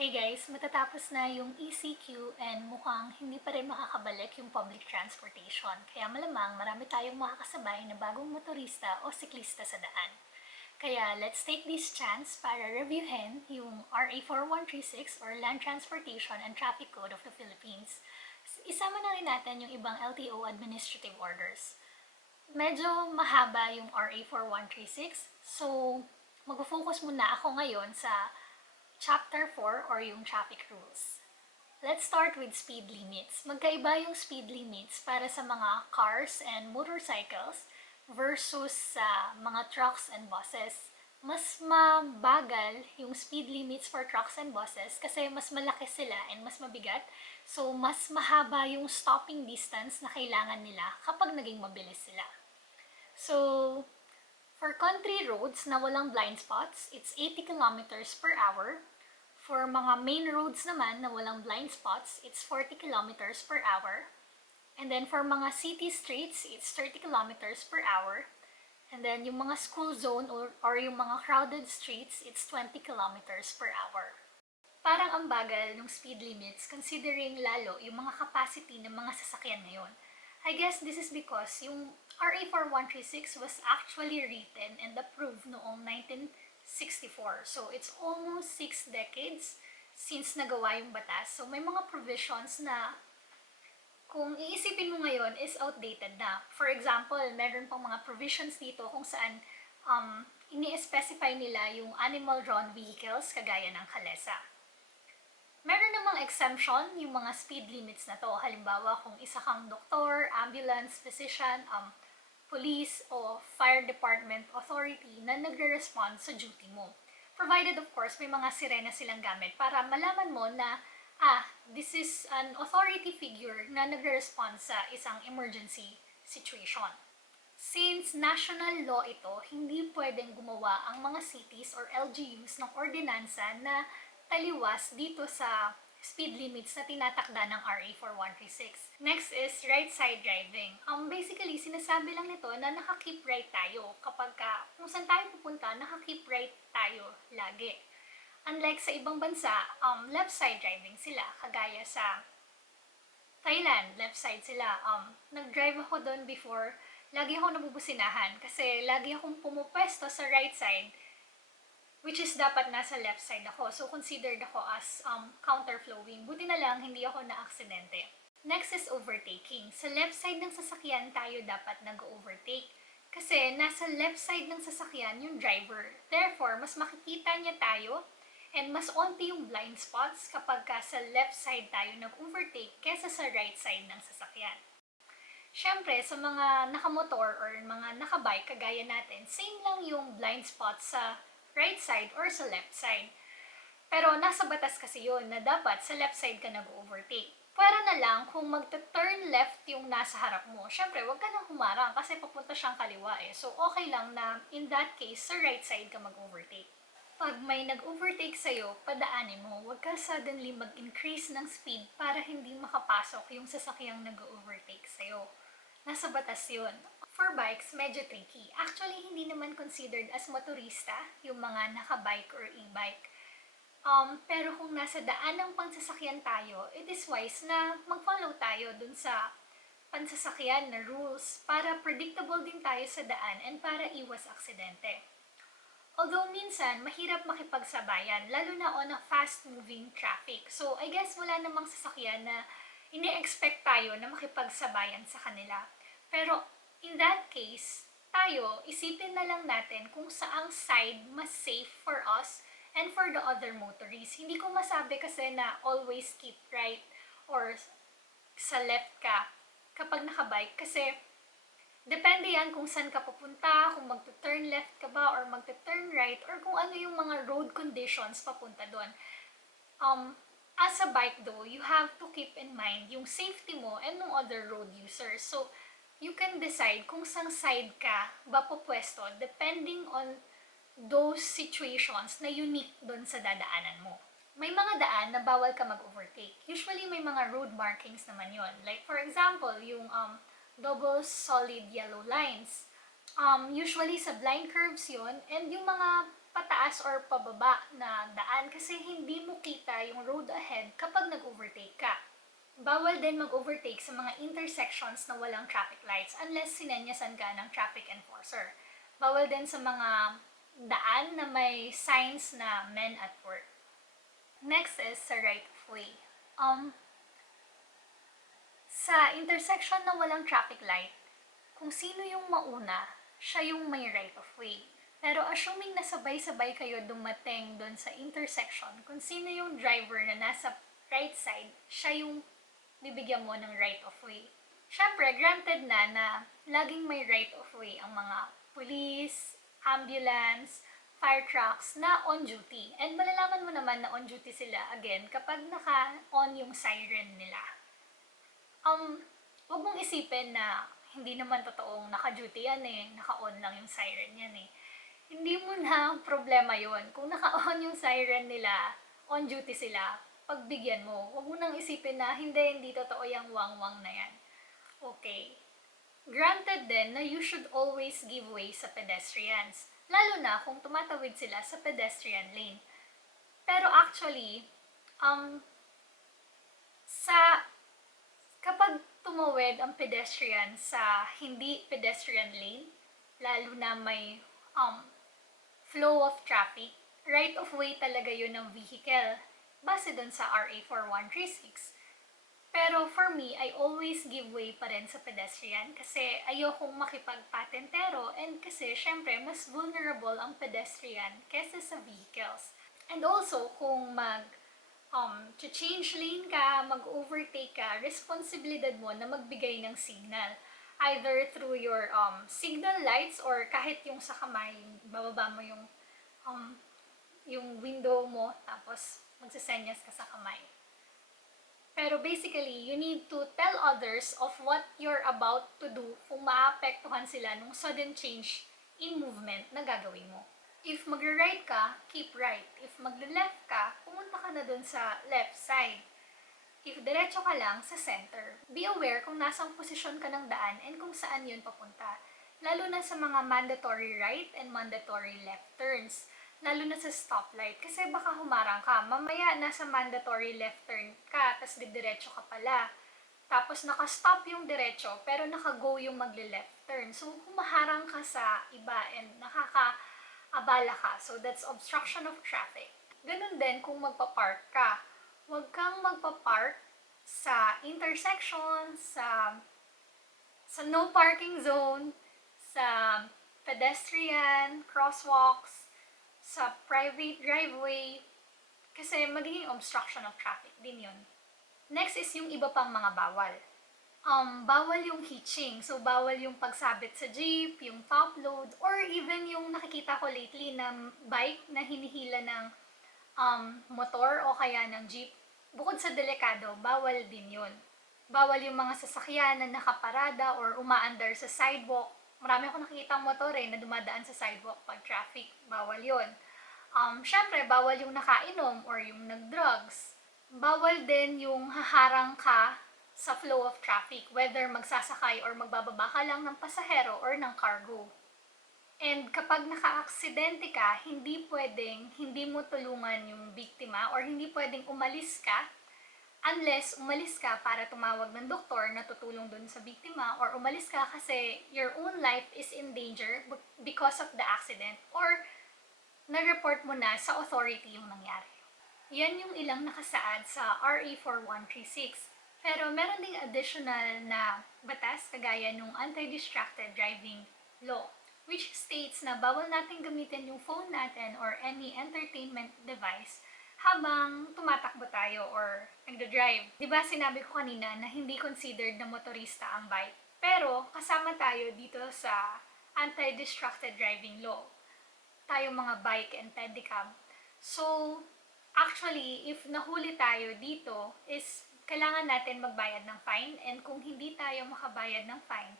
Hey guys, matatapos na yung ECQ and mukhang hindi pa rin makakabalik yung public transportation. Kaya malamang marami tayong makakasabay na bagong motorista o siklista sa daan. Kaya let's take this chance para reviewin yung RA 4136 or Land Transportation and Traffic Code of the Philippines. Isama na rin natin yung ibang LTO administrative orders. Medyo mahaba yung RA 4136, so mag-focus muna ako ngayon sa Chapter 4 or yung traffic rules. Let's start with speed limits. Magkaiba yung speed limits para sa mga cars and motorcycles versus sa mga trucks and buses. Mas mabagal yung speed limits for trucks and buses kasi mas malaki sila and mas mabigat. So, mas mahaba yung stopping distance na kailangan nila kapag naging mabilis sila. So, for country roads na walang blind spots, it's 80 kilometers per hour. For mga main roads naman na walang blind spots, it's 40 kilometers per hour. And then for mga city streets, it's 30 kilometers per hour. And then yung mga school zone or yung mga crowded streets, it's 20 kilometers per hour. Parang ang bagal ng speed limits considering lalo yung mga capacity ng mga sasakyan ngayon. I guess this is because yung RA 4136 was actually written and approved noong 1964. So, it's almost 6 decades since nagawa yung batas. So, may mga provisions na kung iisipin mo ngayon is outdated na. For example, meron pang mga provisions dito kung saan ini-specify nila yung animal-drawn vehicles kagaya ng kalesa. Meron namang exemption yung mga speed limits na to. Halimbawa, kung isa kang doktor, ambulance, physician, police, o fire department authority na nagre-respond sa duty mo. Provided, of course, may mga sirena silang gamit para malaman mo na, this is an authority figure na nagre-respond sa isang emergency situation. Since national law ito, hindi pwedeng gumawa ang mga cities or LGUs ng ordinansa na taliwas dito sa speed limits na tinatakda ng RA 4136. Next is right side driving. Basically, sinasabi lang nito na naka-keep right tayo kapag kung saan tayo pupunta, naka-keep right tayo lagi. Unlike sa ibang bansa, left side driving sila. Kagaya sa Thailand, left side sila. Nag-drive ako doon before, lagi ako nabubusinahan kasi lagi akong pumupwesto sa right side, which is dapat nasa left side ako. So, considered ako as counterflowing. Buti na lang, hindi ako na-aksidente. Next is overtaking. Sa left side ng sasakyan, tayo dapat nag-overtake. Kasi nasa left side ng sasakyan yung driver. Therefore, mas makikita niya tayo and mas onti yung blind spots kapag sa left side tayo nag-overtake kesa sa right side ng sasakyan. Siyempre, sa mga nakamotor or mga nakabike kagaya natin, same lang yung blind spots sa right side or sa left side. Pero nasa batas kasi yun na dapat sa left side ka nag-overtake. Pwera na lang kung magta-turn left yung nasa harap mo. Siyempre, wag ka nang humarang kasi papunta siyang kaliwa eh. So, okay lang na in that case, sa right side ka mag-overtake. Pag may nag-overtake sa'yo, padaanin mo. Wag ka suddenly mag-increase ng speed para hindi makapasok yung sasakyang nag-overtake sa'yo. Nasa batas yun. For bikes, medyo tricky. Actually, hindi naman considered as motorista yung mga nakabike or e-bike. Pero kung nasa daan ng pansasakyan tayo, it is wise na mag-follow tayo dun sa pansasakyan na rules para predictable din tayo sa daan and para iwas aksidente. Although minsan, mahirap makipagsabayan, lalo na on a fast-moving traffic. So, I guess wala namang sasakyan na ine-expect tayo na makipagsabayan sa kanila. Pero, in that case, tayo, isipin na lang natin kung saang side mas safe for us and for the other motorists. Hindi ko masabi kasi na always keep right or sa left ka kapag nakabike kasi depende yan kung saan ka pupunta, kung magta-turn left ka ba or magta-turn right or kung ano yung mga road conditions papunta doon. As a bike though, you have to keep in mind yung safety mo and ng other road users. So, you can decide kung saan side ka ba pupwesto depending on those situations na unique doon sa dadaanan mo. May mga daan na bawal ka mag-overtake. Usually, may mga road markings naman yon. Like, for example, yung double solid yellow lines. Usually, sa blind curves yon. And yung mga pataas or pababa na daan kasi hindi mo kita yung road ahead kapag nag-overtake ka. Bawal din mag-overtake sa mga intersections na walang traffic lights unless sinenyasan ka ng traffic enforcer. Bawal din sa mga daan na may signs na men at work. Next is sa right of way. Sa intersection na walang traffic light, kung sino yung mauna, siya yung may right of way. Pero assuming na sabay-sabay kayo dumating doon sa intersection, kung sino yung driver na nasa right side, siya yung bibigyan mo ng right of way. Siyempre, granted na laging may right of way ang mga police, ambulance, fire trucks na on duty. And malalaman mo naman na on duty sila again kapag naka-on yung siren nila. Huwag mong isipin na hindi naman totoong naka-duty yan naka-on lang yung siren yan Hindi mo na problema yon. Kung naka-on yung siren nila, on duty sila, pagbigyan mo. Huwag mo nang isipin na hindi totoo yung wang-wang na yan. Okay. Granted din na you should always give way sa pedestrians, lalo na kung tumatawid sila sa pedestrian lane. Pero actually, kapag tumawid ang pedestrian sa hindi pedestrian lane, lalo na may flow of traffic, right of way talaga yun ng vehicle, base dun sa RA 4136. Pero for me, I always give way pa rin sa pedestrian kasi ayokong makipagpatentero and kasi syempre mas vulnerable ang pedestrian kesa sa vehicles. And also, kung change lane ka, mag-overtake ka, responsibilidad mo na magbigay ng signal. Either through your signal lights or kahit yung sa kamay, bababa mo yung window mo, tapos magsisenyas ka sa kamay. Pero basically, you need to tell others of what you're about to do kung maapektuhan sila nung sudden change in movement na gagawin mo. If magre-right ka, keep right. If magle-left ka, pumunta ka na dun sa left side. If diretso ka lang, sa center. Be aware kung nasang posisyon ka ng daan and kung saan yun papunta. Lalo na sa mga mandatory right and mandatory left turns. Lalo na sa stoplight. Kasi baka humarang ka. Mamaya nasa mandatory left turn ka, tas didiretso ka pala. Tapos naka-stop yung diretso, pero naka-go yung magle-left turn. So humaharang ka sa iba and nakaka-abala ka. So that's obstruction of traffic. Ganun din kung magpa-park ka. Huwag kang magpa-park sa intersection, sa no parking zone, sa pedestrian, crosswalks, sa private driveway, kasi magiging obstruction of traffic din yun. Next is yung iba pang mga bawal. Bawal yung hitching. So, bawal yung pagsabit sa jeep, yung top load, or even yung nakikita ko lately na bike na hinihila ng motor o kaya ng jeep. Bukod sa delikado, bawal din yun. Bawal yung mga sasakyan na nakaparada or umaandar sa sidewalk. Marami akong nakikita motor na dumadaan sa sidewalk pag traffic. Bawal yun. Syempre, bawal yung nakainom or yung nag-drugs. Bawal din yung haharang ka sa flow of traffic, whether magsasakay or magbababa ka lang ng pasahero or ng cargo. And kapag naka-aksidente ka, hindi mo tulungan yung biktima or hindi pwedeng umalis ka unless umalis ka para tumawag ng doktor na tutulong dun sa biktima or umalis ka kasi your own life is in danger because of the accident or na-report mo na sa authority yung nangyari. Yan yung ilang nakasaad sa RA 4136. Pero meron ding additional na batas kagaya nung anti-distracted driving law, which states na bawal natin gamitin yung phone natin or any entertainment device habang tumatakbo tayo or nagda-drive. Diba sinabi ko kanina na hindi considered na motorista ang bike? Pero kasama tayo dito sa anti-distracted driving law. Tayo mga bike and pedicab. So, actually, if nahuli tayo dito, is kailangan natin magbayad ng fine, and kung hindi tayo makabayad ng fine,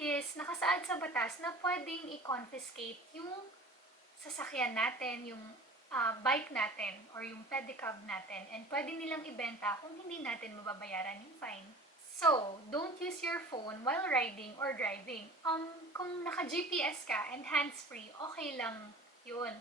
is nakasaad sa batas na pwedeng i-confiscate yung sasakyan natin, yung bike natin, or yung pedicab natin, and pwede nilang ibenta kung hindi natin mababayaran yung fine. So, don't use your phone while riding or driving. Kung naka-GPS ka and hands-free, okay lang yun.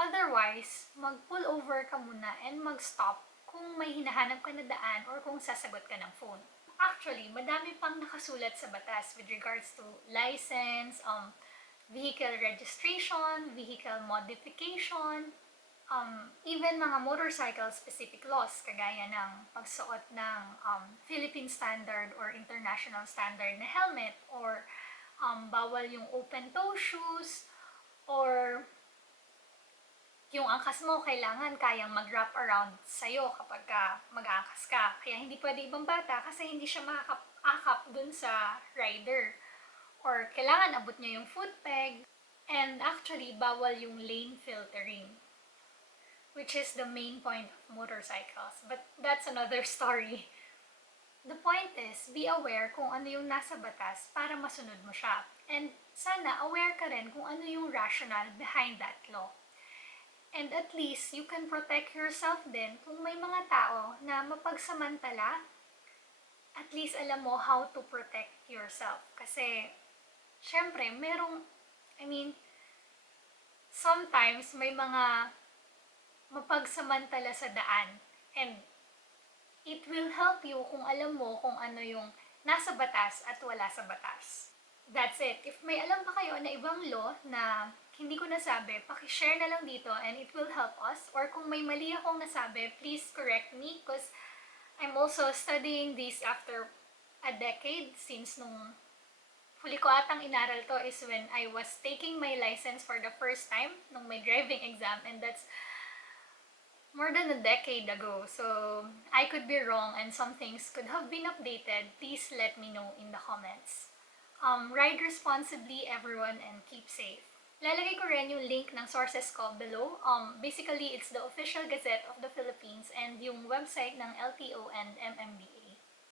Otherwise, mag-pull over ka muna and mag-stop kung may hinahanap ka na daan or kung sasagot ka ng phone. Actually, madami pang nakasulat sa batas with regards to license, vehicle registration, vehicle modification, even mga motorcycle-specific laws, kagaya ng pagsuot ng Philippine standard or international standard na helmet, or bawal yung open-toe shoes, or yung angkas mo kailangan kayang mag-wrap around sa'yo kapag mag-aangkas ka. Kaya hindi pwede ibang bata kasi hindi siya makakap dun sa rider. Or kailangan abot niya yung foot peg. And actually, bawal yung lane filtering, which is the main point of motorcycles. But that's another story. The point is, be aware kung ano yung nasa batas para masunod mo siya. And sana aware ka rin kung ano yung rationale behind that law. And at least, you can protect yourself din kung may mga tao na mapagsamantala, at least alam mo how to protect yourself. Kasi, syempre, sometimes may mga mapagsamantala sa daan. And it will help you kung alam mo kung ano yung nasa batas at wala sa batas. That's it. If may alam pa kayo na ibang law na hindi ko nasabi, pakishare na lang dito and it will help us. Or kung may mali akong nasabi, please correct me because I'm also studying this after a decade since nung huli ko atang inaral to is when I was taking my license for the first time nung may driving exam, and that's more than a decade ago. So I could be wrong and some things could have been updated. Please let me know in the comments. Ride responsibly, everyone, and keep safe. Lalagay ko rin yung link ng sources ko below. Basically, it's the official gazette of the Philippines and yung website ng LTO and MMDA.